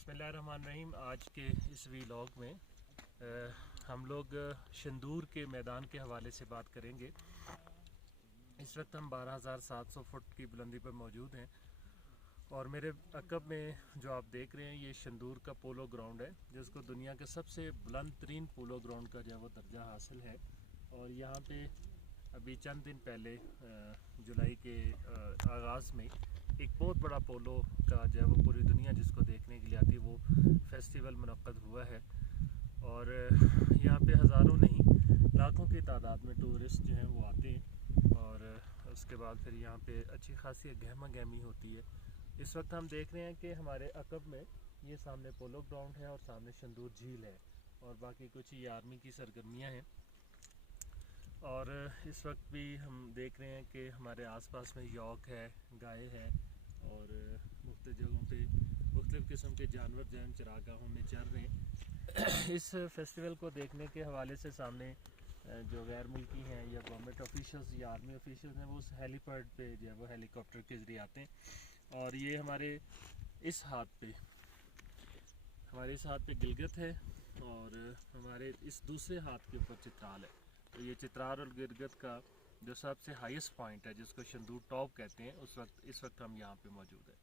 बिस्मिल्लाहिर्रहमानिर्रहीम। आज के इस वीलॉग में हम लोग शंदूर के मैदान के हवाले से बात करेंगे। इस वक्त हम 12,700 फुट की बुलंदी पर मौजूद हैं और मेरे अकब में जो आप देख रहे हैं ये शंदूर का पोलो ग्राउंड है, जिसको दुनिया के सबसे बुलंद तरीन पोलो ग्राउंड का जो है वो दर्जा हासिल है। और यहाँ पे अभी चंद दिन पहले जुलाई के आगाज़ में एक बहुत बड़ा पोलो का जो है वो पूरी दुनिया जिसको देखने के लिए आती है वो फेस्टिवल मुनक्कद हुआ है। और यहाँ पे हज़ारों नहीं लाखों की तादाद में टूरिस्ट जो हैं वो आते हैं और उसके बाद फिर यहाँ पे अच्छी खासी गहमा गहमी होती है। इस वक्त हम देख रहे हैं कि हमारे अकब में ये सामने पोलो ग्राउंड है और सामने शंदूर झील है और बाकी कुछ ये आर्मी की सरगर्मियाँ हैं। और इस वक्त भी हम देख रहे हैं कि हमारे आसपास में यॉक है, गाय है और मुख्तलिफ जगहों पे मुख्तलिफ किस्म के जानवर जो हैं चरागाहों में चर रहे हैं। इस फेस्टिवल को देखने के हवाले से सामने जो गैर मुल्की हैं या गवर्नमेंट ऑफिशियल्स या आर्मी ऑफिशियल्स हैं वो उस हेलीपैड पे जो है वो हेलीकॉप्टर के ज़रिए आते हैं। और ये हमारे इस हाथ पे गिलगित है और हमारे इस दूसरे हाथ के ऊपर चित्राल है। तो ये चित्राल और गिलगित का जो सबसे हाईएस्ट पॉइंट है जिसको शंदूर टॉप कहते हैं, इस वक्त हम यहाँ पे मौजूद है।